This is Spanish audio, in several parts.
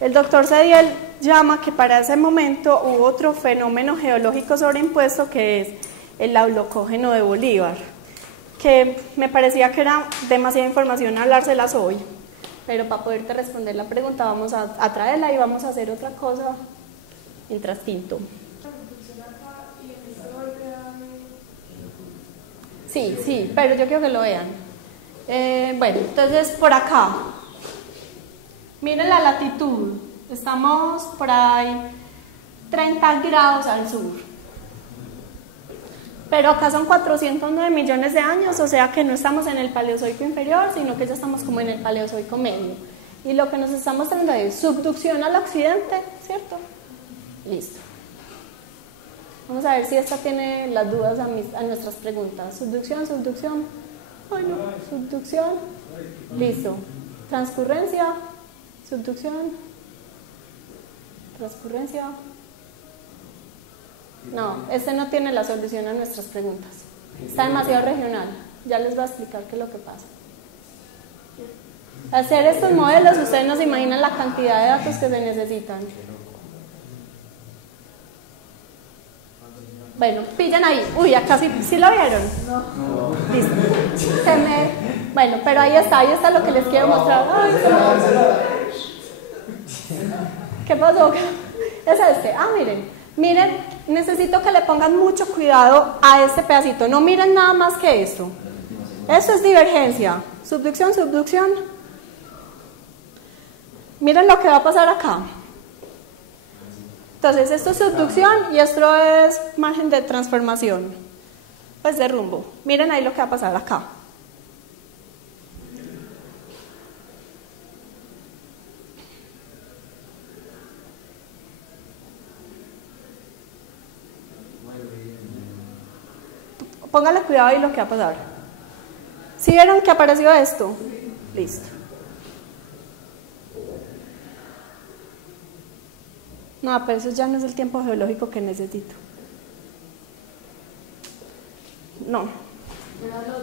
El doctor Cediel llama que para ese momento hubo otro fenómeno geológico sobreimpuesto que es el aulocógeno de Bolívar, que me parecía que era demasiada información hablárselas hoy, pero para poderte responder la pregunta vamos a traerla y vamos a hacer otra cosa mientras tinto. Sí, pero yo quiero que lo vean. Bueno, entonces por acá, miren la latitud, estamos por ahí 30 grados al sur, pero acá son 409 millones de años, o sea que no estamos en el Paleozoico inferior, sino que ya estamos como en el Paleozoico medio, y lo que nos está mostrando es subducción al occidente, ¿cierto? Listo. Vamos a ver si esta tiene las dudas a nuestras preguntas. Subducción. Bueno, subducción. Listo. Transcurrencia. Subducción. Transcurrencia. No, este no tiene la solución a nuestras preguntas. Está demasiado regional. Ya les voy a explicar qué es lo que pasa. Hacer estos modelos, ustedes no se imaginan la cantidad de datos que se necesitan. Bueno, pillan ahí. Uy, acá sí lo vieron. No. Listo. Bueno, pero ahí está lo que les quiero mostrar. Ay, ¿qué pasó? Es este. Miren, necesito que le pongan mucho cuidado a este pedacito. No miren nada más que esto. Esto es divergencia. Subducción. Miren lo que va a pasar acá. Entonces, esto es subducción y esto es margen de transformación, pues de rumbo. Miren ahí lo que va a pasar acá. Póngale cuidado ahí lo que va a pasar. ¿Sí vieron que apareció esto? Listo. No, pero eso ya no es el tiempo geológico que necesito. No.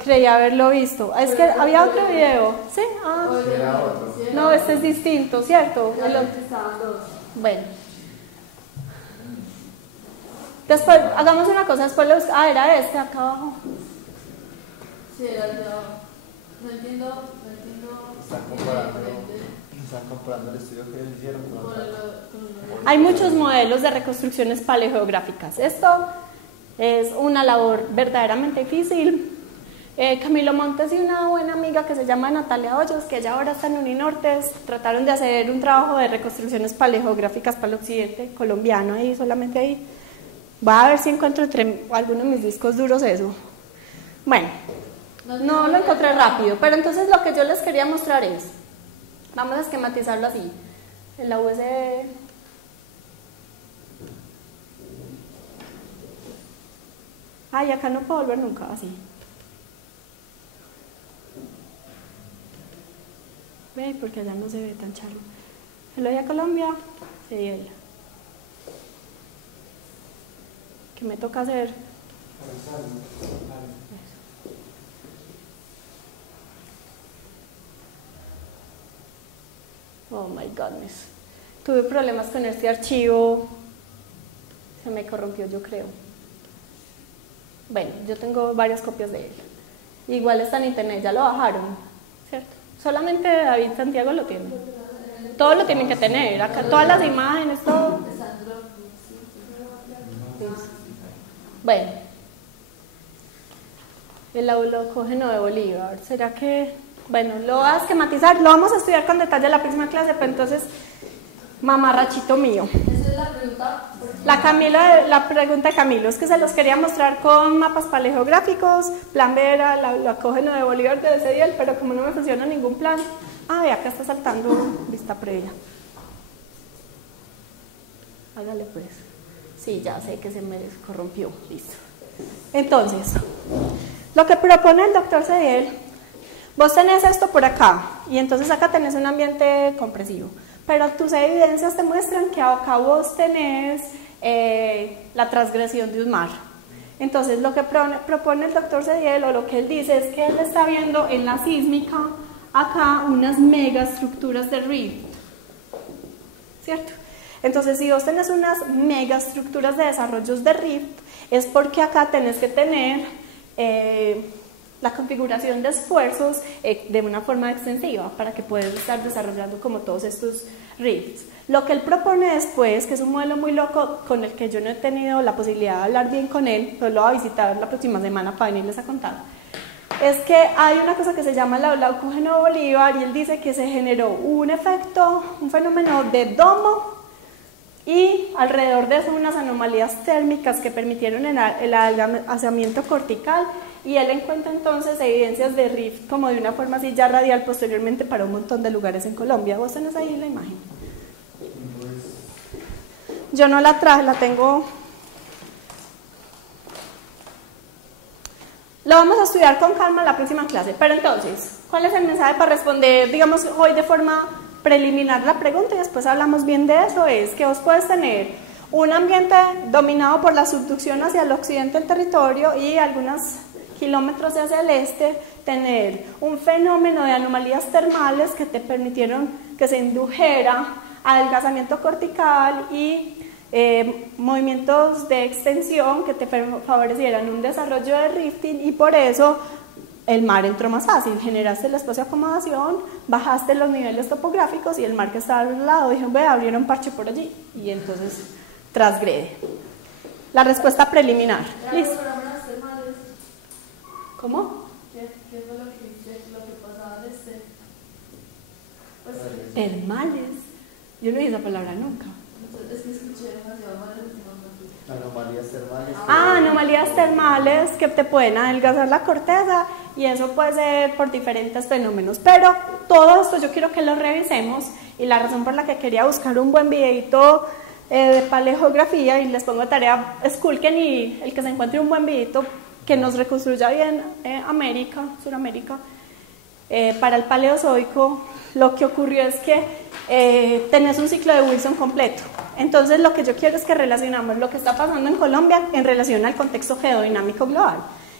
Creía haberlo visto. Es que había otro video. ¿Sí? No, este es distinto, ¿cierto? Bueno. Después, hagamos una cosa. Después era este acá abajo. Sí, era el de abajo. No entiendo. Están comparando el estudio que ellos hicieron con Hay muchos modelos de reconstrucciones paleogeográficas. Esto es una labor verdaderamente difícil. Camilo Montes y una buena amiga que se llama Natalia Hoyos, que ella ahora está en Uninortes, trataron de hacer un trabajo de reconstrucciones paleogeográficas para el occidente colombiano, ahí solamente ahí. Voy a ver si encuentro entre algunos de mis discos duros eso. Bueno, no lo encontré rápido, pero entonces lo que yo les quería mostrar es, vamos a esquematizarlo así. En la USB. Ay, acá no puedo volver nunca, así. Ve, porque allá no se ve tan charro. El hoy a Colombia, Cediel. ¿Qué me toca hacer? Oh my goodness. Tuve problemas con este archivo. Se me corrompió, yo creo. Bueno, yo tengo varias copias de él. Igual está en internet, ya lo bajaron, ¿cierto? Solamente David Santiago lo tiene. Todo lo tienen que tener, acá todas las imágenes, todo. Bueno, el aulocógeno de Bolívar. ¿Será que...? Bueno, lo voy a esquematizar, lo vamos a estudiar con detalle en la próxima clase, pero entonces, mamarrachito mío. Esa es la pregunta. La pregunta de Camilo, es que se los quería mostrar con mapas paleogeográficos, plan B era el aulocógeno de Bolívar de Cediel, pero como no me funciona ningún plan, acá está saltando vista previa. Hágale pues. Sí, ya sé que se me corrompió, listo. Entonces, lo que propone el doctor Cediel, vos tenés esto por acá, y entonces acá tenés un ambiente compresivo, pero tus evidencias te muestran que acá vos tenés la transgresión de un mar. Entonces lo que propone el doctor Cediel, o lo que él dice, es que él está viendo en la sísmica acá unas megaestructuras de rift. ¿cierto? Entonces, si vos tenés unas megaestructuras de desarrollos de rift, es porque acá tenés que tener la configuración de esfuerzos de una forma extensiva para que puedas estar desarrollando como todos estos rifts. Lo que él propone después, que es un modelo muy loco con el que yo no he tenido la posibilidad de hablar bien con él, pero lo voy a visitar la próxima semana para venirles a contar, es que hay una cosa que se llama el leucógeno Bolívar y él dice que se generó un efecto, un fenómeno de domo y alrededor de eso unas anomalías térmicas que permitieron el adelgazamiento cortical y él encuentra entonces evidencias de rift como de una forma así ya radial posteriormente para un montón de lugares en Colombia. ¿Vos tenés ahí la imagen? Yo no la traje, la tengo. Lo vamos a estudiar con calma en la próxima clase, pero entonces, ¿cuál es el mensaje para responder, digamos, hoy de forma preliminar la pregunta y después hablamos bien de eso? Es que vos puedes tener un ambiente dominado por la subducción hacia el occidente del territorio y algunos kilómetros hacia el este, tener un fenómeno de anomalías termales que te permitieron que se indujera adelgazamiento cortical y movimientos de extensión que te favorecieran un desarrollo de rifting y por eso el mar entró más fácil, generaste el espacio de acomodación, bajaste los niveles topográficos y el mar que estaba al lado dijo, ve, abrieron parche por allí y entonces transgrede. La respuesta preliminar. ¿Listo? ¿Cómo? ¿Qué fue lo que pasaba de este? Pues, Termales. Yo no oí esa palabra nunca. es que escuché demasiado mal últimamente. Anomalías termales. Anomalías termales que te pueden adelgazar la corteza y eso puede ser por diferentes fenómenos. Pero todo esto yo quiero que lo revisemos y la razón por la que quería buscar un buen videito de paleogeografía y les pongo tarea, esculquen y el que se encuentre un buen videito que nos reconstruya bien América, Suramérica, para el Paleozoico, lo que ocurrió es que tenés un ciclo de Wilson completo. Entonces lo que yo quiero es que relacionamos lo que está pasando en Colombia en relación al contexto geodinámico global.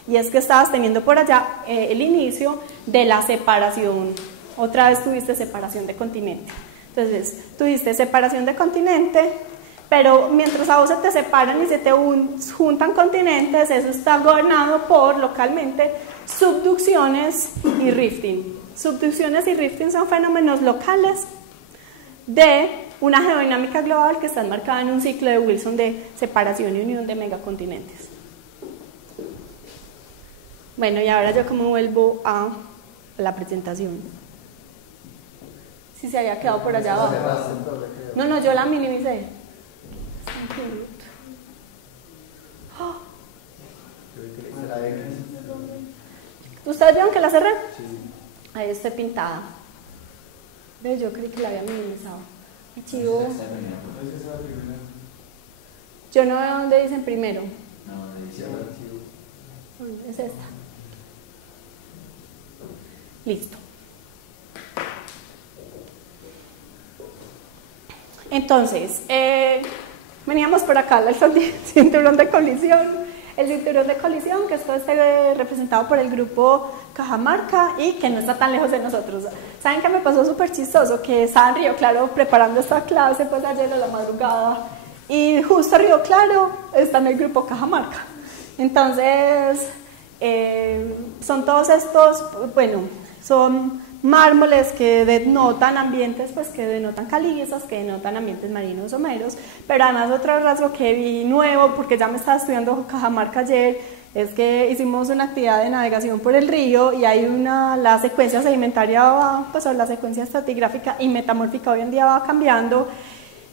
Y es que estabas teniendo por allá el inicio de la separación, otra vez tuviste separación de continente. Entonces tuviste separación de continente, pero mientras a vos se te separan y se te juntan continentes, eso está gobernado por localmente subducciones y rifting. Subducciones y rifting son fenómenos locales de una geodinámica global que está enmarcada en un ciclo de Wilson de separación y unión de megacontinentes. Bueno, y ahora yo como vuelvo a la presentación. Si se había quedado por allá abajo. No, yo la minimicé. ¿Ustedes vieron que la cerré? Sí. Ahí estoy pintada. ¿Ves? Yo creí que la había minimizado. Archivo. Yo no veo dónde dicen primero. No, dice archivo. ¿Dónde es esta? Listo. Entonces, veníamos por acá, el cinturón de colisión. El cinturón de colisión, que esto está representado por el grupo Cajamarca y que no está tan lejos de nosotros. ¿Saben qué me pasó súper chistoso? Que estaba en Río Claro preparando esta clase pues ayer a la madrugada y justo Río Claro está en el grupo Cajamarca. Entonces, son todos estos, bueno, son mármoles que denotan ambientes, pues que denotan calizas, que denotan ambientes marinos someros, pero además otro rasgo que vi nuevo, porque ya me estaba estudiando Cajamarca ayer, es que hicimos una actividad de navegación por el río y hay la secuencia sedimentaria va, pues o la secuencia estratigráfica y metamórfica hoy en día va cambiando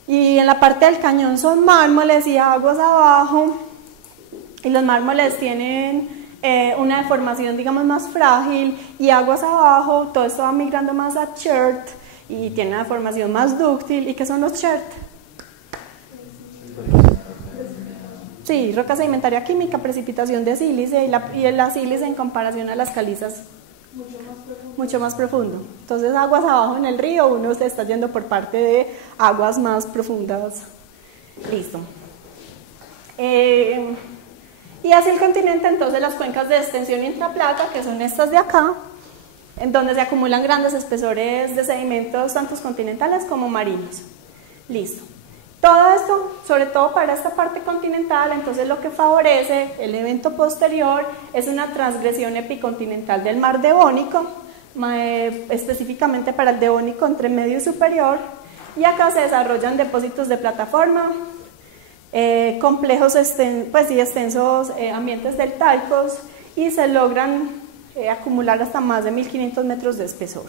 y en la parte del cañón son mármoles y aguas abajo y los mármoles tienen una deformación digamos más frágil y aguas abajo, todo esto va migrando más a chert y tiene una deformación más dúctil. ¿Y qué son los chert? Sí, roca sedimentaria química, precipitación de sílice y la sílice en comparación a las calizas mucho más profundo. Entonces aguas abajo en el río, uno se está yendo por parte de aguas más profundas. Listo. Y hacia el continente, entonces, las cuencas de extensión intraplaca, que son estas de acá, en donde se acumulan grandes espesores de sedimentos, tanto continentales como marinos. Listo. Todo esto, sobre todo para esta parte continental, entonces lo que favorece el evento posterior es una transgresión epicontinental del mar Devónico, específicamente para el Devónico entre medio y superior, y acá se desarrollan depósitos de plataforma, complejos y extensos ambientes deltaicos, y se logran acumular hasta más de 1500 metros de espesor.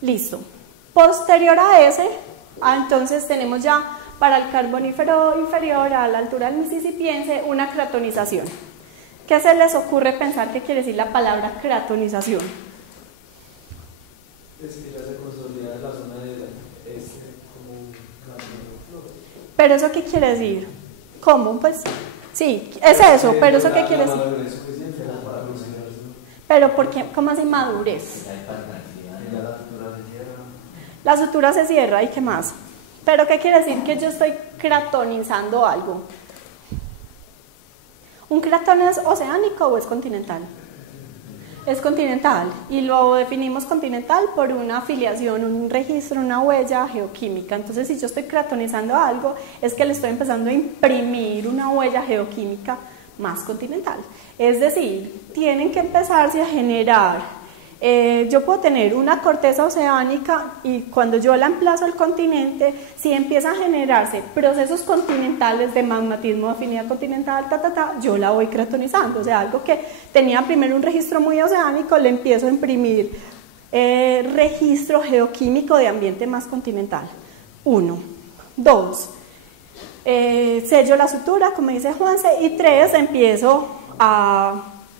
Listo. Posterior a ese, entonces tenemos ya para el Carbonífero inferior, a la altura del Mississippiense, una cratonización. ¿Qué se les ocurre pensar que quiere decir la palabra cratonización? Es que ya se consolida la zona del este como un cráter. ¿Pero eso qué quiere decir? ¿Cómo? Pues sí, es eso, pero ¿eso qué quiere decir? Pero ¿por qué? ¿Cómo así madurez? La sutura se cierra, ¿y qué más? ¿Pero qué quiere decir que yo estoy cratonizando algo? ¿Un cratón es oceánico o es continental? Es continental, y lo definimos continental por una afiliación, un registro, una huella geoquímica. Entonces, si yo estoy cratonizando algo, es que le estoy empezando a imprimir una huella geoquímica más continental. Es decir, tienen que empezarse a generar. Yo puedo tener una corteza oceánica y cuando yo la emplazo al continente, si empiezan a generarse procesos continentales de magmatismo de afinidad continental, yo la voy cratonizando. O sea, algo que tenía primero un registro muy oceánico, le empiezo a imprimir registro geoquímico de ambiente más continental. 1. 2. Sello la sutura, como dice Juanse, y 3.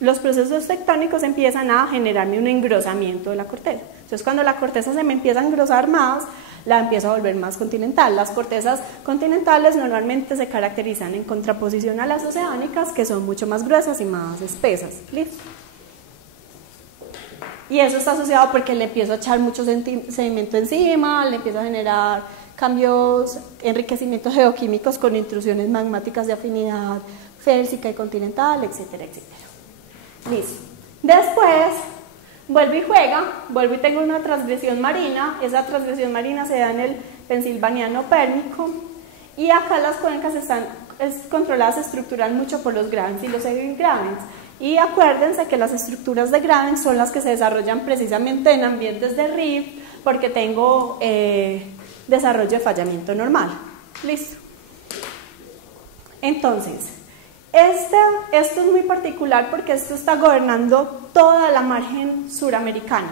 Los procesos tectónicos empiezan a generarme un engrosamiento de la corteza. Entonces, cuando la corteza se me empieza a engrosar más, la empiezo a volver más continental. Las cortezas continentales normalmente se caracterizan en contraposición a las oceánicas, que son mucho más gruesas y más espesas. ¿Listo? Y eso está asociado porque le empiezo a echar mucho sedimento encima, le empiezo a generar cambios, enriquecimientos geoquímicos con intrusiones magmáticas de afinidad félsica y continental, etcétera, etcétera. Listo. Después, vuelvo y tengo una transgresión marina. Esa transgresión marina se da en el Pensilvaniano Pérmico, y acá las cuencas están controladas estructural mucho por los gravens y los heavy gravens. Y acuérdense que las estructuras de gravens son las que se desarrollan precisamente en ambientes de rift, porque tengo desarrollo de fallamiento normal. Listo. Entonces, esto es muy particular porque esto está gobernando toda la margen suramericana.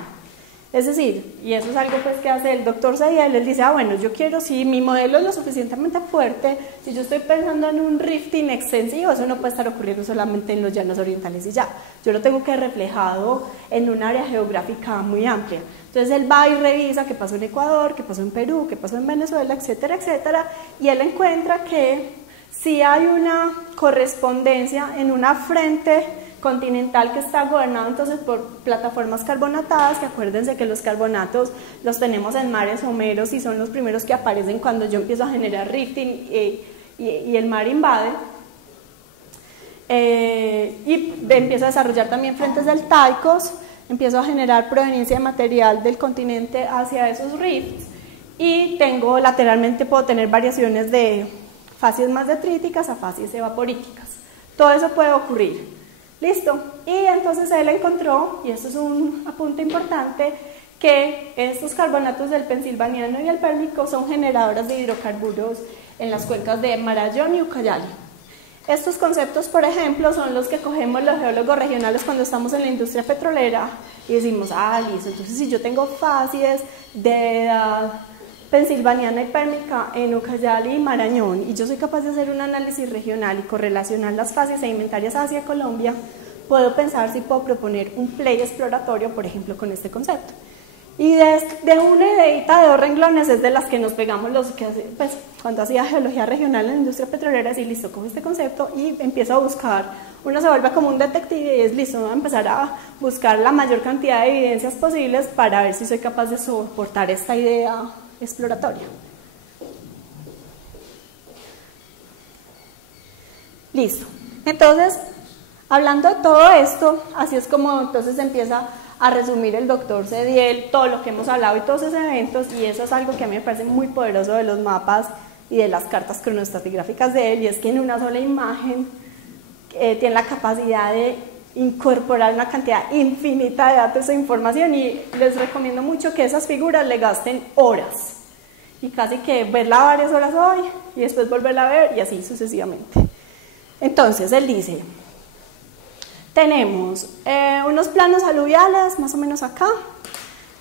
Es decir, y eso es algo pues que hace el doctor Sadiel, él dice, bueno, yo quiero, si mi modelo es lo suficientemente fuerte, si yo estoy pensando en un rifting extensivo, eso no puede estar ocurriendo solamente en los llanos orientales y ya, yo lo tengo que reflejado en un área geográfica muy amplia. Entonces él va y revisa qué pasó en Ecuador, qué pasó en Perú, qué pasó en Venezuela, etcétera, etcétera, y él encuentra que sí hay una correspondencia en una frente continental que está gobernado entonces por plataformas carbonatadas, que acuérdense que los carbonatos los tenemos en mares someros y son los primeros que aparecen cuando yo empiezo a generar rifting y el mar invade. Y empiezo a desarrollar también frentes deltaicos, empiezo a generar proveniencia de material del continente hacia esos rifts, y tengo lateralmente, puedo tener variaciones de fases más detríticas a fases evaporíticas. Todo eso puede ocurrir. ¿Listo? Y entonces él encontró, y esto es un apunte importante, que estos carbonatos del Pensilvaniano y el Pérmico son generadoras de hidrocarburos en las cuencas de Marañón y Ucayali. Estos conceptos, por ejemplo, son los que cogemos los geólogos regionales cuando estamos en la industria petrolera y decimos, listo, entonces si yo tengo fases de edad pensilvaniana y pérmica en Ucayali y Marañón, y yo soy capaz de hacer un análisis regional y correlacionar las fases sedimentarias hacia Colombia, puedo pensar si puedo proponer un play exploratorio, por ejemplo, con este concepto. Y de una ideita de 2 renglones es de las que nos pegamos los que hace, pues, cuando hacía geología regional en la industria petrolera, y listo, cojo este concepto y empiezo a buscar. Uno se vuelve como un detective y es listo, voy a empezar a buscar la mayor cantidad de evidencias posibles para ver si soy capaz de soportar esta idea exploratoria. Listo. Entonces, hablando de todo esto, así es como entonces empieza a resumir el doctor Cediel, todo lo que hemos hablado y todos esos eventos, y eso es algo que a mí me parece muy poderoso de los mapas y de las cartas cronoestratigráficas de él, y es que en una sola imagen tiene la capacidad de incorporar una cantidad infinita de datos e información, y les recomiendo mucho que esas figuras le gasten horas, y casi que verla varias horas hoy, y después volverla a ver, y así sucesivamente. Entonces, él dice, tenemos unos planos aluviales, más o menos acá.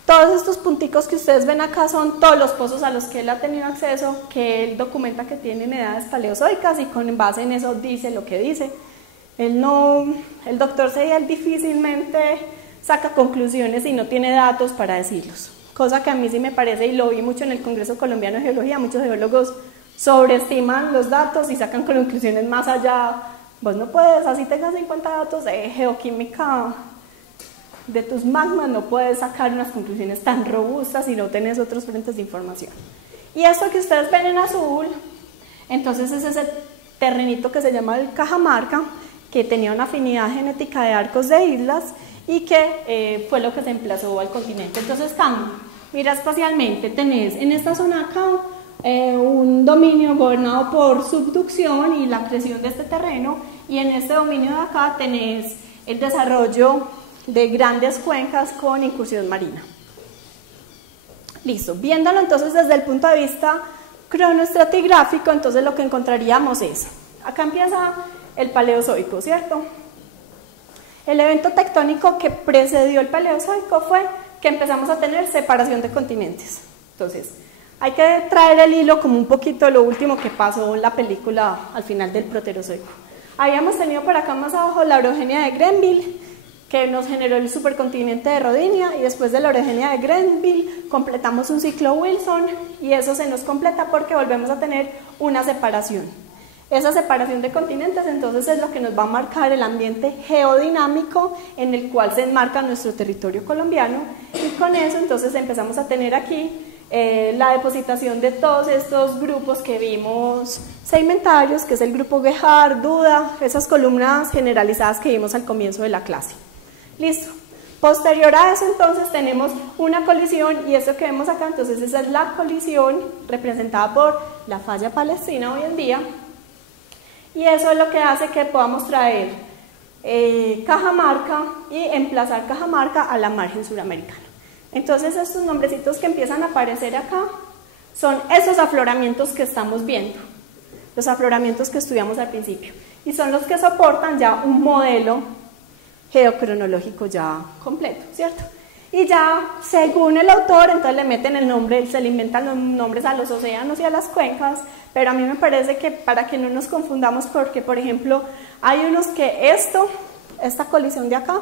Todos estos punticos que ustedes ven acá son todos los pozos a los que él ha tenido acceso, que él documenta que tienen edades paleozoicas, y con base en eso dice lo que dice. El doctor Cediel difícilmente saca conclusiones y no tiene datos para decirlos. Cosa que a mí sí me parece, y lo vi mucho en el Congreso Colombiano de Geología, muchos geólogos sobreestiman los datos y sacan conclusiones más allá. Vos no puedes, así tengas 50 datos de geoquímica de tus magmas, no puedes sacar unas conclusiones tan robustas si no tenés otros frentes de información. Y esto que ustedes ven en azul, entonces es ese terrenito que se llama el Cajamarca, que tenía una afinidad genética de arcos de islas y que fue lo que se emplazó al continente. Entonces, mira espacialmente, tenés en esta zona acá un dominio gobernado por subducción y la creación de este terreno, y en este dominio de acá tenés el desarrollo de grandes cuencas con incursión marina. Listo, viéndolo entonces desde el punto de vista cronoestratigráfico, entonces lo que encontraríamos es, acá empieza el Paleozoico, ¿cierto? El evento tectónico que precedió el Paleozoico fue que empezamos a tener separación de continentes. Entonces, hay que traer el hilo como un poquito lo último que pasó en la película al final del Proterozoico. Habíamos tenido por acá más abajo la orogenia de Grenville, que nos generó el supercontinente de Rodinia, y después de la orogenia de Grenville completamos un ciclo Wilson, y eso se nos completa porque volvemos a tener una separación. Esa separación de continentes entonces es lo que nos va a marcar el ambiente geodinámico en el cual se enmarca nuestro territorio colombiano, y con eso entonces empezamos a tener aquí la depositación de todos estos grupos que vimos sedimentarios, que es el grupo Guejar, Duda, esas columnas generalizadas que vimos al comienzo de la clase. Listo. Posterior a eso entonces tenemos una colisión, y eso que vemos acá entonces esa es la colisión representada por la falla palestina hoy en día, y eso es lo que hace que podamos traer Cajamarca y emplazar Cajamarca a la margen suramericana. Entonces estos nombrecitos que empiezan a aparecer acá son esos afloramientos que estamos viendo, los afloramientos que estudiamos al principio, y son los que soportan ya un modelo geocronológico ya completo, ¿cierto? Y ya, según el autor, entonces le meten el nombre, se le inventan los nombres a los océanos y a las cuencas, pero a mí me parece que para que no nos confundamos, porque por ejemplo, hay unos que esta colisión de acá,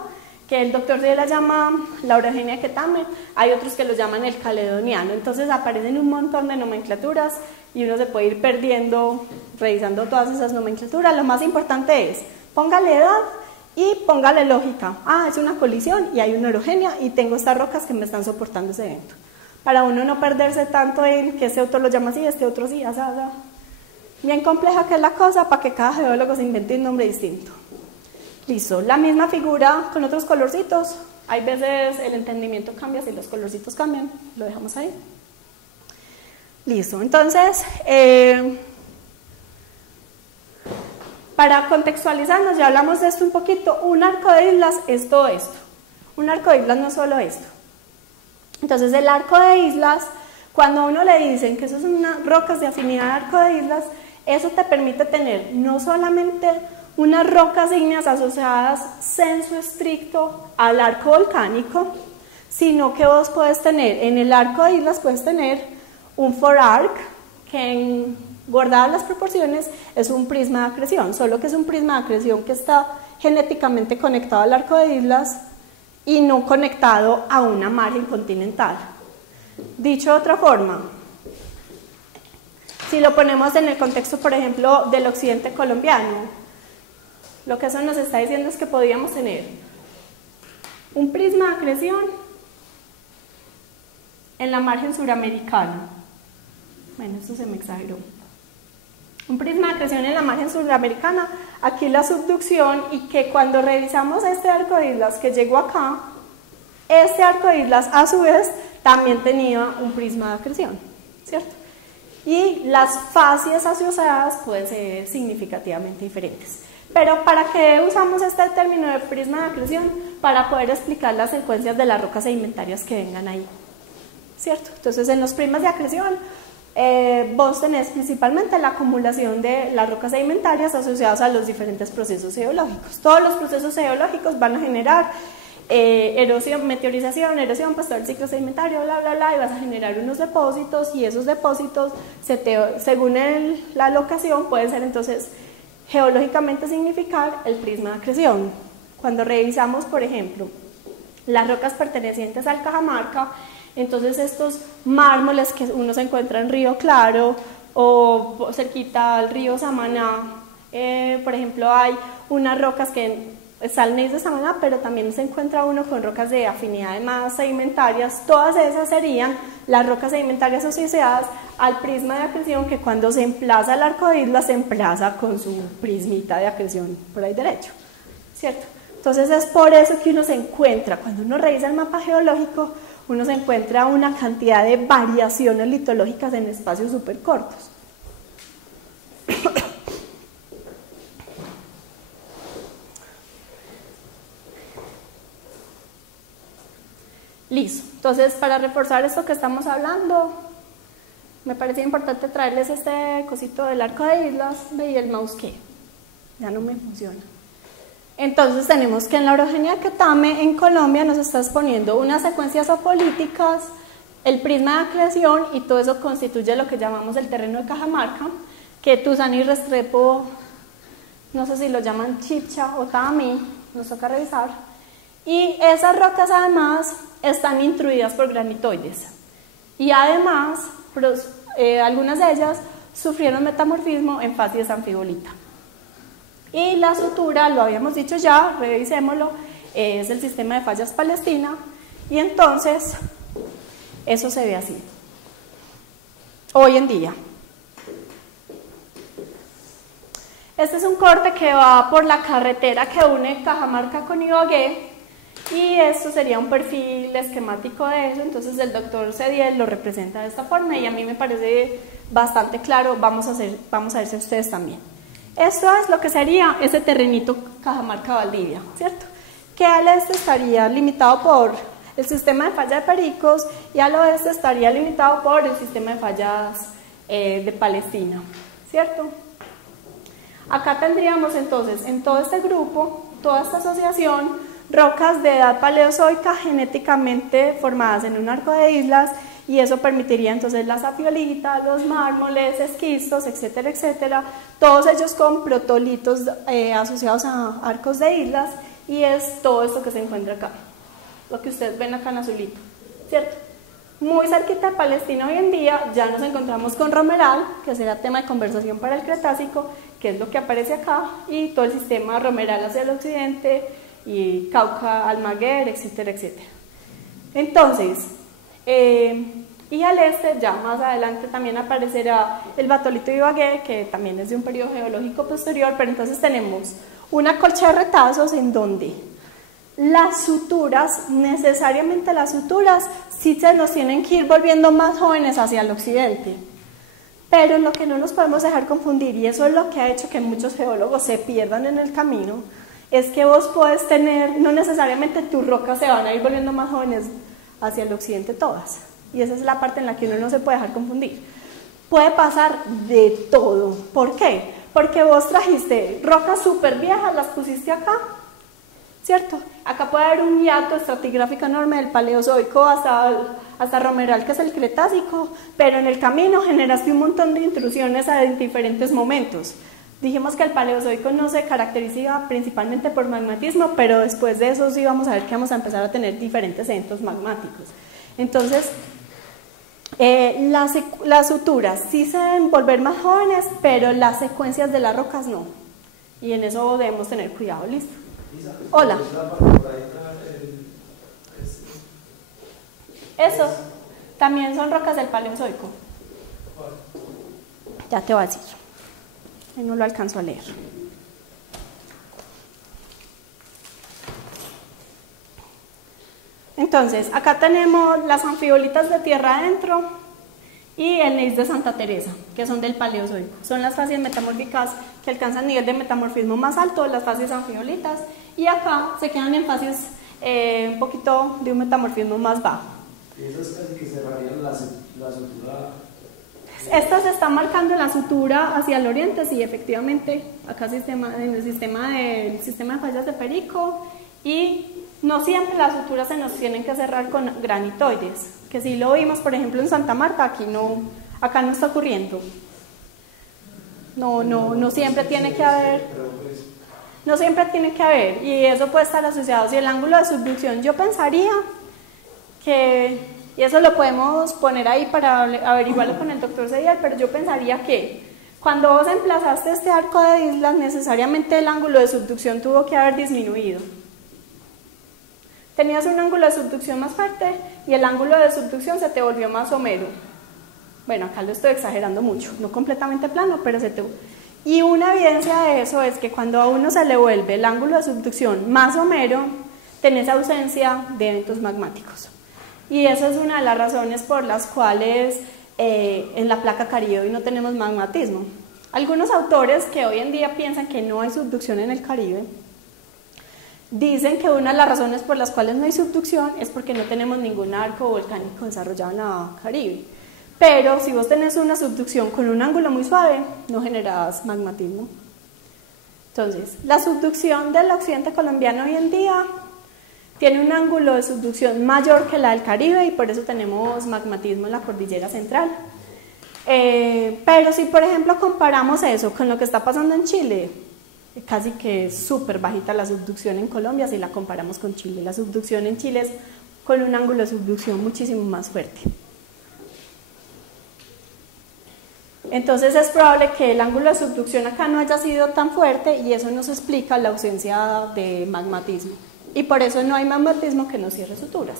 que el doctor Cediel la llama la orogenia Quetame, hay otros que lo llaman el caledoniano, entonces aparecen un montón de nomenclaturas y uno se puede ir perdiendo revisando todas esas nomenclaturas. Lo más importante es, póngale edad y póngale lógica. Es una colisión y hay una orogenia y tengo estas rocas que me están soportando ese evento. Para uno no perderse tanto en que este autor lo llama así, este otro sí, bien compleja que es la cosa para que cada geólogo se invente un nombre distinto. Listo, la misma figura con otros colorcitos. Hay veces el entendimiento cambia si los colorcitos cambian, lo dejamos ahí. Listo, entonces, para contextualizarnos, ya hablamos de esto un poquito. Un arco de islas es todo esto. Un arco de islas no es solo esto. Entonces, el arco de islas, cuando a uno le dicen que eso son unas rocas de afinidad de arco de islas, eso te permite tener no solamente unas rocas ígneas asociadas sensu estricto al arco volcánico, sino que vos puedes tener, en el arco de islas puedes tener un forearc, que guardadas las proporciones es un prisma de acreción, solo que es un prisma de acreción que está genéticamente conectado al arco de islas y no conectado a una margen continental. Dicho de otra forma, si lo ponemos en el contexto, por ejemplo, del occidente colombiano, lo que eso nos está diciendo es que podríamos tener un prisma de acreción en la margen suramericana. Bueno, esto se me exageró. Un prisma de acreción en la margen suramericana, aquí la subducción, y que cuando revisamos este arco de islas que llegó acá, Este arco de islas, a su vez, también tenía un prisma de acreción, ¿cierto? Y las facies asociadas pueden ser significativamente diferentes. Pero ¿para qué usamos este término de prisma de acreción? Para poder explicar las secuencias de las rocas sedimentarias que vengan ahí, ¿cierto? Entonces, en los prismas de acreción, vos tenés principalmente la acumulación de las rocas sedimentarias asociadas a los diferentes procesos geológicos. Todos los procesos geológicos van a generar erosión, meteorización, erosión, pues todo el ciclo sedimentario, bla, bla, bla, y vas a generar unos depósitos, y esos depósitos, según la locación, pueden ser entonces geológicamente significar el prisma de acreción. Cuando revisamos, por ejemplo, las rocas pertenecientes al Cajamarca, entonces estos mármoles que uno se encuentra en Río Claro o cerquita al río Samaná, por ejemplo, hay unas rocas que Salneis de Samaná, pero también se encuentra uno con rocas de afinidad más sedimentarias. Todas esas serían las rocas sedimentarias asociadas al prisma de acreción, que cuando se emplaza el arco de islas se emplaza con su prismita de acreción por ahí derecho, ¿cierto? Entonces es por eso que uno se encuentra, cuando uno revisa el mapa geológico, uno se encuentra una cantidad de variaciones litológicas en espacios súper cortos. Listo. Entonces, para reforzar esto que estamos hablando, me parecía importante traerles este cosito del arco de islas. Veí el mouse que ya no me funciona. Entonces tenemos que en la orogenia Quetame en Colombia nos está exponiendo unas secuencias opolíticas, el prisma de acreción, y todo eso constituye lo que llamamos el terreno de Cajamarca, que Tuzán y Restrepo, no sé si lo llaman Chipcha o Tami, nos toca revisar. Y esas rocas además están intruidas por granitoides, y además algunas de ellas sufrieron metamorfismo en facies anfibolita. Y la sutura, lo habíamos dicho ya, revisémoslo, es el sistema de fallas Palestina, y entonces eso se ve así hoy en día. Este es un corte que va por la carretera que une Cajamarca con Ibagué, y esto sería un perfil esquemático de eso. Entonces el doctor Cediel lo representa de esta forma, y a mí me parece bastante claro. Vamos a ver si ustedes también. Esto es lo que sería ese terrenito Cajamarca-Valdivia, ¿cierto? Que al este estaría limitado por el sistema de falla de Pericos, y al oeste estaría limitado por el sistema de fallas de Palestina, ¿cierto? Acá tendríamos entonces en todo este grupo, toda esta asociación, rocas de edad paleozoica genéticamente formadas en un arco de islas, y eso permitiría entonces la safiolita, los mármoles, esquistos, etcétera, etcétera, todos ellos con protolitos asociados a arcos de islas, y es todo esto que se encuentra acá, lo que ustedes ven acá en azulito, ¿cierto? Muy cerquita de Palestina hoy en día ya nos encontramos con Romeral, que será tema de conversación para el Cretácico, que es lo que aparece acá, y todo el sistema Romeral hacia el occidente, y Cauca, Almaguer, etcétera, etcétera. Entonces, y al este, ya más adelante también aparecerá el batolito de Ibagué, que también es de un periodo geológico posterior, pero entonces tenemos una colcha de retazos en donde las suturas, necesariamente las suturas, sí se nos tienen que ir volviendo más jóvenes hacia el occidente. Pero lo que no nos podemos dejar confundir, y eso es lo que ha hecho que muchos geólogos se pierdan en el camino, es que vos podés tener, no necesariamente tus rocas se van a ir volviendo más jóvenes hacia el occidente todas. Y esa es la parte en la que uno no se puede dejar confundir. Puede pasar de todo. ¿Por qué? Porque vos trajiste rocas súper viejas, las pusiste acá, ¿cierto? Acá puede haber un hiato estratigráfico enorme del Paleozoico hasta Romeral, que es el Cretácico, pero en el camino generaste un montón de intrusiones a diferentes momentos. Dijimos que el Paleozoico no se caracteriza principalmente por magmatismo, pero después de eso sí vamos a ver que vamos a empezar a tener diferentes eventos magmáticos. Entonces, las suturas sí se deben volver más jóvenes, pero las secuencias de las rocas no. Y en eso debemos tener cuidado, ¿listo? Hola. Eso también son rocas del Paleozoico. Ya te voy a decir. No lo alcanzo a leer. Entonces, acá tenemos las anfiolitas de tierra adentro y el gneiss de Santa Teresa, que son del Paleozoico. Son las fases metamórficas que alcanzan nivel de metamorfismo más alto, las fases anfiolitas, y acá se quedan en fases un poquito de un metamorfismo más bajo. Y esas casi que cerrarían la sutura. Esta se está marcando la sutura hacia el oriente, sí, efectivamente, acá en el sistema de fallas de Perico, y no siempre las suturas se nos tienen que cerrar con granitoides, que si lo vimos, por ejemplo, en Santa Marta, acá no está ocurriendo. No siempre tiene que haber. No siempre tiene que haber, y eso puede estar asociado. Si el ángulo de subducción, yo pensaría que, y eso lo podemos poner ahí para averiguarlo con el doctor Cedial, pero yo pensaría que cuando vos emplazaste este arco de islas, necesariamente el ángulo de subducción tuvo que haber disminuido. Tenías un ángulo de subducción más fuerte y el ángulo de subducción se te volvió más somero. Bueno, acá lo estoy exagerando mucho, no completamente plano, pero se te... Y una evidencia de eso es que cuando a uno se le vuelve el ángulo de subducción más somero, tenés ausencia de eventos magmáticos. Y esa es una de las razones por las cuales en la placa Caribe hoy no tenemos magmatismo. Algunos autores que hoy en día piensan que no hay subducción en el Caribe, dicen que una de las razones por las cuales no hay subducción es porque no tenemos ningún arco volcánico desarrollado en la Caribe. Pero si vos tenés una subducción con un ángulo muy suave, no generas magmatismo. Entonces, la subducción del occidente colombiano hoy en día tiene un ángulo de subducción mayor que la del Caribe y por eso tenemos magmatismo en la cordillera central. Pero si, por ejemplo, comparamos eso con lo que está pasando en Chile, casi que es súper bajita la subducción en Colombia si la comparamos con Chile. La subducción en Chile es con un ángulo de subducción muchísimo más fuerte. Entonces es probable que el ángulo de subducción acá no haya sido tan fuerte y eso nos explica la ausencia de magmatismo. Y por eso no hay magmatismo que no cierre suturas.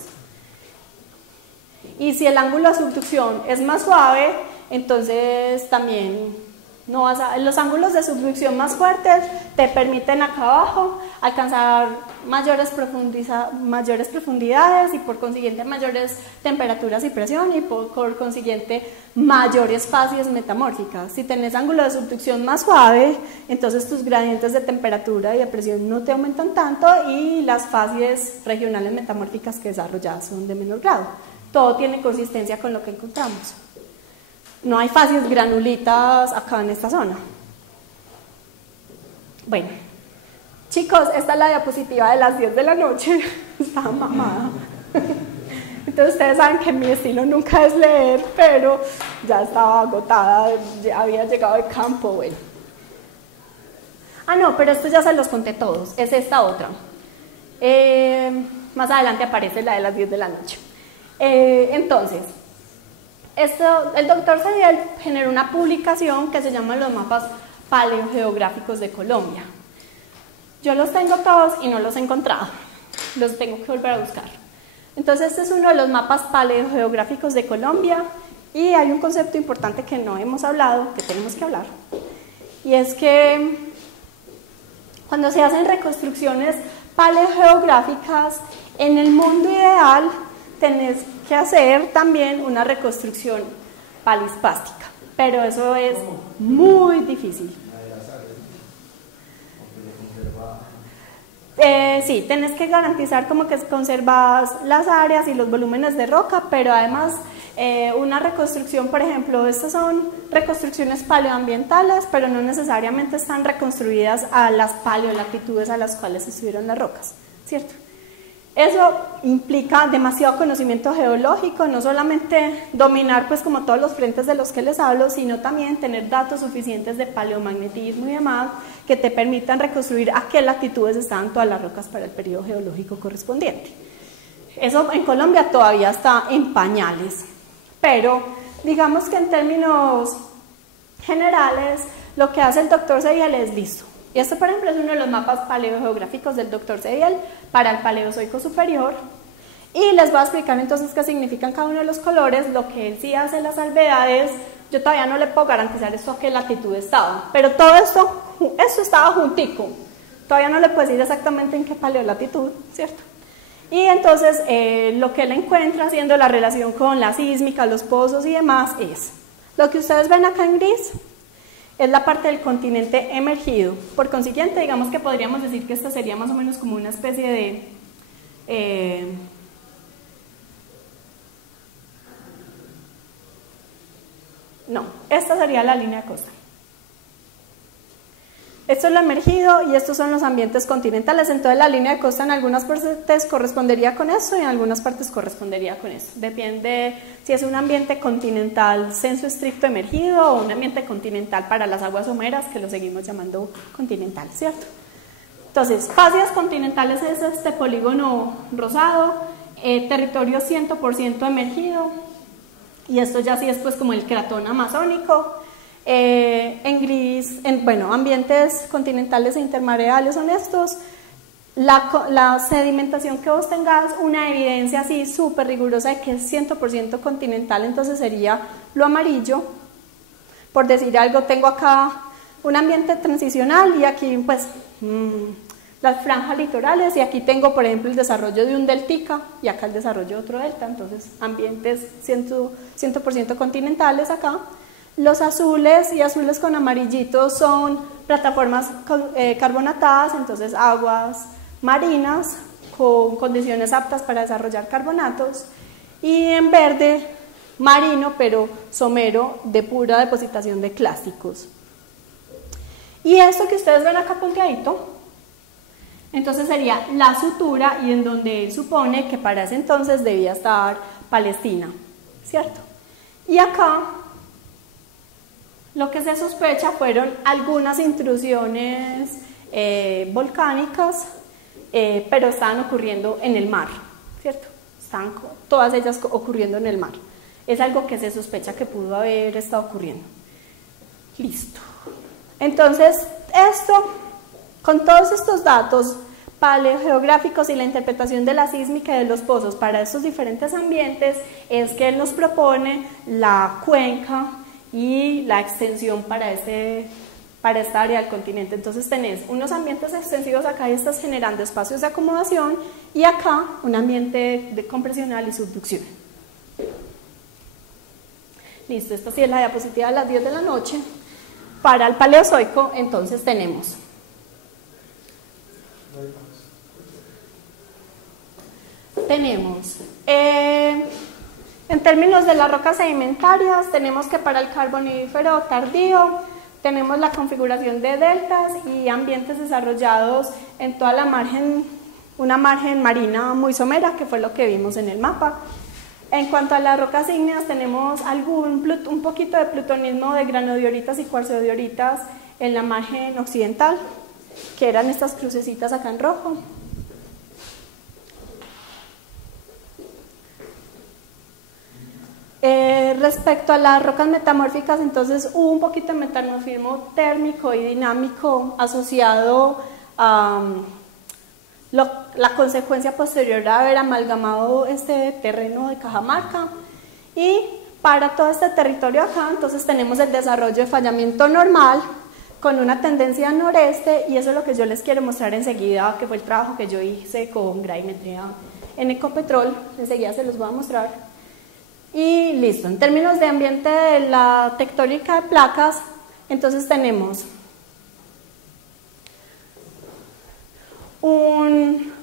Y si el ángulo de subducción es más suave, entonces también los ángulos de subducción más fuertes te permiten acá abajo alcanzar mayores profundidades y por consiguiente mayores temperaturas y presión y por consiguiente mayores fases metamórficas. Si tenés ángulo de subducción más suave, entonces tus gradientes de temperatura y de presión no te aumentan tanto y las fases regionales metamórficas que desarrollas son de menor grado. Todo tiene consistencia con lo que encontramos. No hay fases granulitas acá en esta zona. Bueno, chicos, esta es la diapositiva de las 10 de la noche. Estaba mamada. Entonces ustedes saben que mi estilo nunca es leer, pero ya estaba agotada, ya había llegado de campo, bueno. Ah, no, pero esto ya se los conté todos, es esta otra. Más adelante aparece la de las 10 de la noche. Entonces, el doctor Cedial generó una publicación que se llama Los mapas paleogeográficos de Colombia. Yo los tengo todos y no los he encontrado, los tengo que volver a buscar. Entonces este es uno de los mapas paleogeográficos de Colombia y hay un concepto importante que no hemos hablado, que tenemos que hablar, y es que cuando se hacen reconstrucciones paleogeográficas, en el mundo ideal tenés que hacer también una reconstrucción palispástica, pero eso es muy difícil. Sí, tenés que garantizar como que conservas las áreas y los volúmenes de roca, pero además una reconstrucción, por ejemplo, estas son reconstrucciones paleoambientales, pero no necesariamente están reconstruidas a las paleolatitudes a las cuales estuvieron las rocas, ¿cierto? Eso implica demasiado conocimiento geológico, no solamente dominar pues como todos los frentes de los que les hablo, sino también tener datos suficientes de paleomagnetismo y demás que te permitan reconstruir a qué latitudes estaban todas las rocas para el periodo geológico correspondiente. Eso en Colombia todavía está en pañales, pero digamos que en términos generales lo que hace el doctor Cedial es listo. Y este, por ejemplo, es uno de los mapas paleogeográficos del doctor Cedial para el Paleozoico superior. Y les voy a explicar entonces qué significan cada uno de los colores. Lo que él sí hace las salvedades, yo todavía no le puedo garantizar esto a qué latitud estaba, pero todo esto estaba juntico. Todavía no le puedo decir exactamente en qué paleolatitud, ¿cierto? Y entonces lo que él encuentra haciendo la relación con la sísmica, los pozos y demás es, lo que ustedes ven acá en gris es la parte del continente emergido. Por consiguiente, digamos que podríamos decir que esta sería más o menos como una especie de... no, esta sería la línea de costa. Esto es lo emergido y estos son los ambientes continentales. Entonces la línea de costa en algunas partes correspondería con esto y en algunas partes correspondería con esto. Depende si es un ambiente continental sensu estricto emergido o un ambiente continental para las aguas someras, que lo seguimos llamando continental, ¿cierto? Entonces, fascias continentales es este polígono rosado, territorio 100% emergido, y esto ya sí es pues como el cratón amazónico. En gris, bueno, ambientes continentales e intermareales son estos. La sedimentación que vos tengas una evidencia así súper rigurosa de que es 100% continental, entonces sería lo amarillo. Por decir algo, tengo acá un ambiente transicional y aquí pues las franjas litorales, y aquí tengo por ejemplo el desarrollo de un deltica y acá el desarrollo de otro delta, entonces ambientes 100% continentales acá. Los azules y azules con amarillitos son plataformas carbonatadas, entonces aguas marinas con condiciones aptas para desarrollar carbonatos, y en verde marino pero somero de pura depositación de clásticos. Y esto que ustedes ven acá punteadito, entonces sería la sutura, y en donde él supone que para ese entonces debía estar Palestina, ¿cierto? Y acá lo que se sospecha fueron algunas intrusiones volcánicas, pero estaban ocurriendo en el mar, ¿cierto? Están todas ellas ocurriendo en el mar. Es algo que se sospecha que pudo haber estado ocurriendo. Listo. Entonces, esto, con todos estos datos paleogeográficos y la interpretación de la sísmica y de los pozos para estos diferentes ambientes, es que él nos propone la cuenca y la extensión para esta área del continente. Entonces tenés unos ambientes extensivos acá y estás generando espacios de acomodación, y acá un ambiente de compresional y subducción. Listo, esta sí es la diapositiva de las 10 de la noche. Para el Paleozoico, entonces tenemos en términos de las rocas sedimentarias, tenemos que para el Carbonífero tardío tenemos la configuración de deltas y ambientes desarrollados en toda la margen, una margen marina muy somera, que fue lo que vimos en el mapa. En cuanto a las rocas ígneas, tenemos un poquito de plutonismo de granodioritas y cuarzodioritas en la margen occidental, que eran estas crucecitas acá en rojo. Respecto a las rocas metamórficas, entonces hubo un poquito de metamorfismo térmico y dinámico asociado a la consecuencia posterior de haber amalgamado este terreno de Cajamarca. Y para todo este territorio acá, entonces tenemos el desarrollo de fallamiento normal con una tendencia al noreste, y eso es lo que yo les quiero mostrar enseguida, que fue el trabajo que yo hice con gravimetría en Ecopetrol. Enseguida se los voy a mostrar. Y listo, en términos de ambiente de la tectónica de placas, entonces tenemos un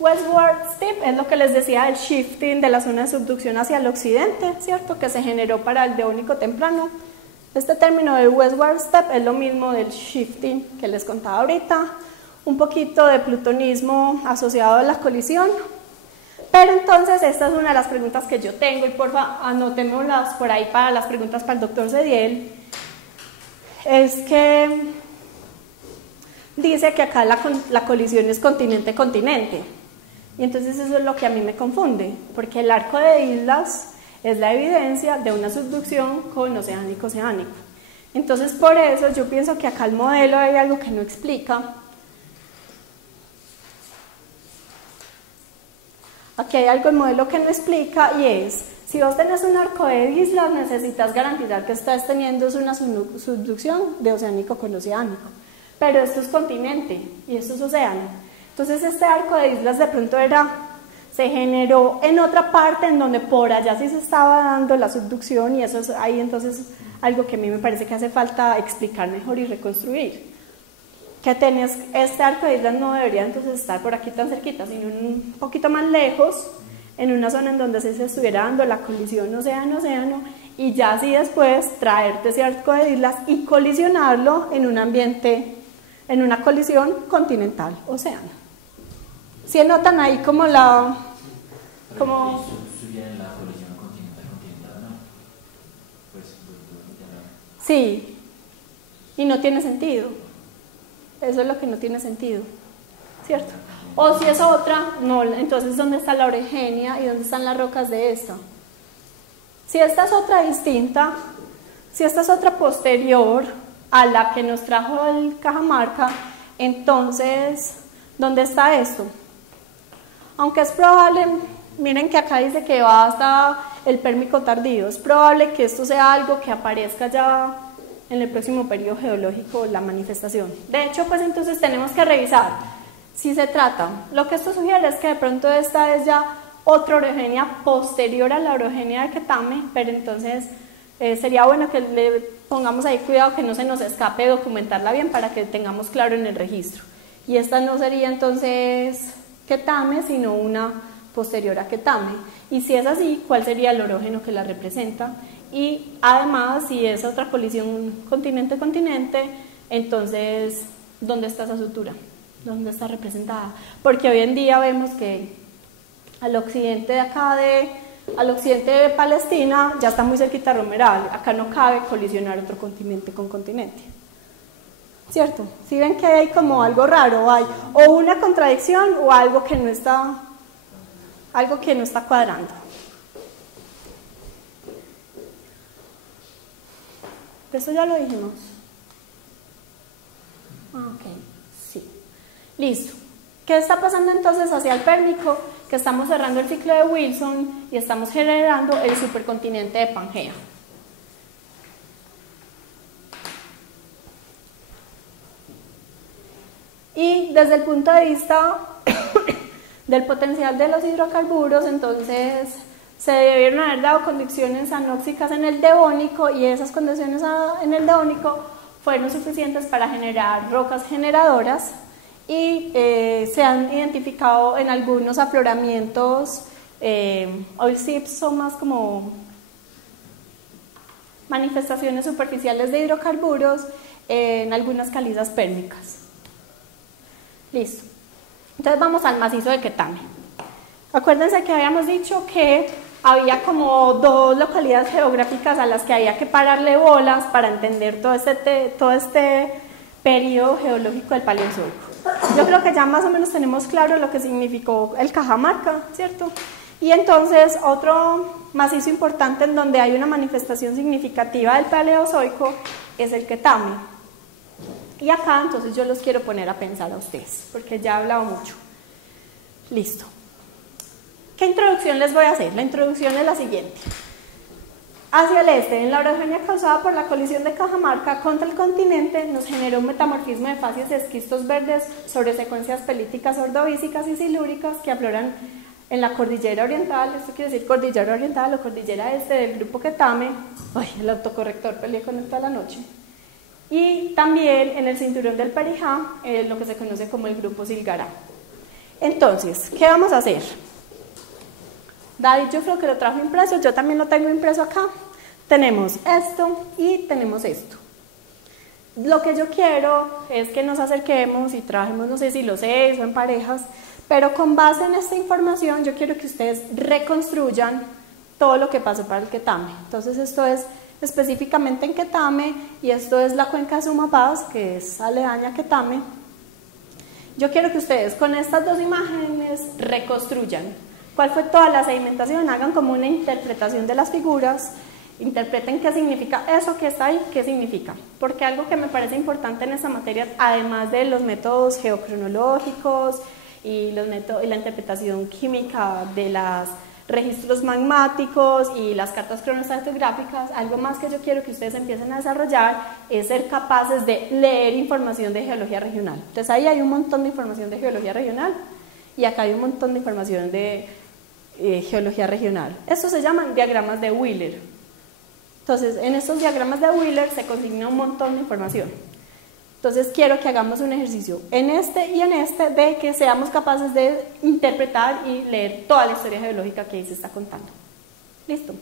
westward steep, es lo que les decía, el shifting de la zona de subducción hacia el occidente, ¿cierto? Que se generó para el Devónico temprano. Este término del westward step es lo mismo del shifting que les contaba ahorita, un poquito de plutonismo asociado a la colisión. Pero entonces esta es una de las preguntas que yo tengo, y porfa anotémoslas por ahí para las preguntas para el doctor Cediel. Es que dice que acá la colisión es continente-continente, y entonces eso es lo que a mí me confunde, porque el arco de islas es la evidencia de una subducción con oceánico-oceánico. Entonces por eso yo pienso que acá el modelo hay algo que no explica. Aquí hay algo el modelo que no explica, y es, si vos tenés un arco de islas, necesitas garantizar que estás teniendo una subducción de oceánico con oceánico, pero esto es continente y esto es océano. Entonces este arco de islas de pronto era se generó en otra parte en donde por allá sí se estaba dando la subducción, y eso es ahí entonces algo que a mí me parece que hace falta explicar mejor y reconstruir. Que tenés este arco de islas no debería entonces estar por aquí tan cerquita, sino un poquito más lejos, en una zona en donde se estuviera dando la colisión océano-océano, y ya así después traerte ese arco de islas y colisionarlo en un ambiente, en una colisión continental-océano. ¿Sí notan ahí como la... como... en la colisión continental-continental, ¿no? Pues Sí, y no tiene sentido. Eso es lo que no tiene sentido, ¿cierto? O si es otra, no, entonces ¿dónde está la orogenia y dónde están las rocas de esta? Si esta es otra distinta, si esta es otra posterior a la que nos trajo el Cajamarca, entonces, ¿dónde está esto? Aunque es probable, miren que acá dice que va hasta el Pérmico tardío, es probable que esto sea algo que aparezca ya en el próximo periodo geológico, la manifestación. De hecho, pues entonces tenemos que revisar si se trata. Lo que esto sugiere es que de pronto esta es ya otra orogenia posterior a la orogenia de Quetame, pero entonces sería bueno que le pongamos ahí cuidado que no se nos escape documentarla bien para que tengamos claro en el registro. Y esta no sería entonces Quetame, sino una posterior a Quetame. Y si es así, ¿cuál sería el orógeno que la representa? Y además, si es otra colisión continente-continente, entonces, ¿dónde está esa sutura? ¿Dónde está representada? Porque hoy en día vemos que al occidente de acá, al occidente de Palestina, ya está muy cerquita Romeral. Acá no cabe colisionar otro continente con continente. ¿Cierto? ¿Sí ven que hay como algo raro? Hay o una contradicción o algo que no está cuadrando. Eso ya lo dijimos. Ok, sí. Listo. ¿Qué está pasando entonces hacia el Pérmico? Que estamos cerrando el ciclo de Wilson y estamos generando el supercontinente de Pangea. Y desde el punto de vista del potencial de los hidrocarburos, entonces se debieron haber dado condiciones anóxicas en el Devónico, y esas condiciones en el Devónico fueron suficientes para generar rocas generadoras, y se han identificado en algunos afloramientos oil seeps, son más como manifestaciones superficiales de hidrocarburos en algunas calizas pérmicas. Listo. Entonces vamos al macizo de Quetame. Acuérdense que habíamos dicho que había como dos localidades geográficas a las que había que pararle bolas para entender todo este periodo geológico del Paleozoico. Yo creo que ya más o menos tenemos claro lo que significó el Cajamarca, ¿cierto? Y entonces otro macizo importante en donde hay una manifestación significativa del Paleozoico es el Quetame. Y acá entonces yo los quiero poner a pensar a ustedes, porque ya he hablado mucho. Listo. ¿Qué introducción les voy a hacer? La introducción es la siguiente. Hacia el este, en la orogenia causada por la colisión de Cajamarca contra el continente, nos generó un metamorfismo de facies de esquistos verdes sobre secuencias pelíticas ordovícicas y silúricas que afloran en la cordillera oriental. Esto quiere decir cordillera oriental o cordillera este del grupo Quetame. Ay, el autocorrector peleé con él toda la noche. Y también en el cinturón del Perijá, lo que se conoce como el grupo Silgará. Entonces, ¿qué vamos a hacer? David yo creo que lo trajo impreso, yo también lo tengo impreso acá. Tenemos esto y tenemos esto. Lo que yo quiero es que nos acerquemos y trabajemos, no sé si los 6 o en parejas, pero con base en esta información yo quiero que ustedes reconstruyan todo lo que pasó para el Quetame. Entonces esto es específicamente en Quetame y esto es la cuenca de Sumapaz, que es aledaña a Quetame. Yo quiero que ustedes con estas dos imágenes reconstruyan cuál fue toda la sedimentación, hagan como una interpretación de las figuras, interpreten qué significa eso que está ahí, qué significa. Porque algo que me parece importante en esta materia, además de los métodos geocronológicos y la interpretación química de los registros magmáticos y las cartas cronoestratigráficas, algo más que yo quiero que ustedes empiecen a desarrollar es ser capaces de leer información de geología regional. Entonces ahí hay un montón de información de geología regional y acá hay un montón de información de geología regional. Estos se llaman diagramas de Wheeler. Entonces, en estos diagramas de Wheeler se consigna un montón de información. Entonces, quiero que hagamos un ejercicio en este y en este de que seamos capaces de interpretar y leer toda la historia geológica que ahí se está contando. ¿Listo?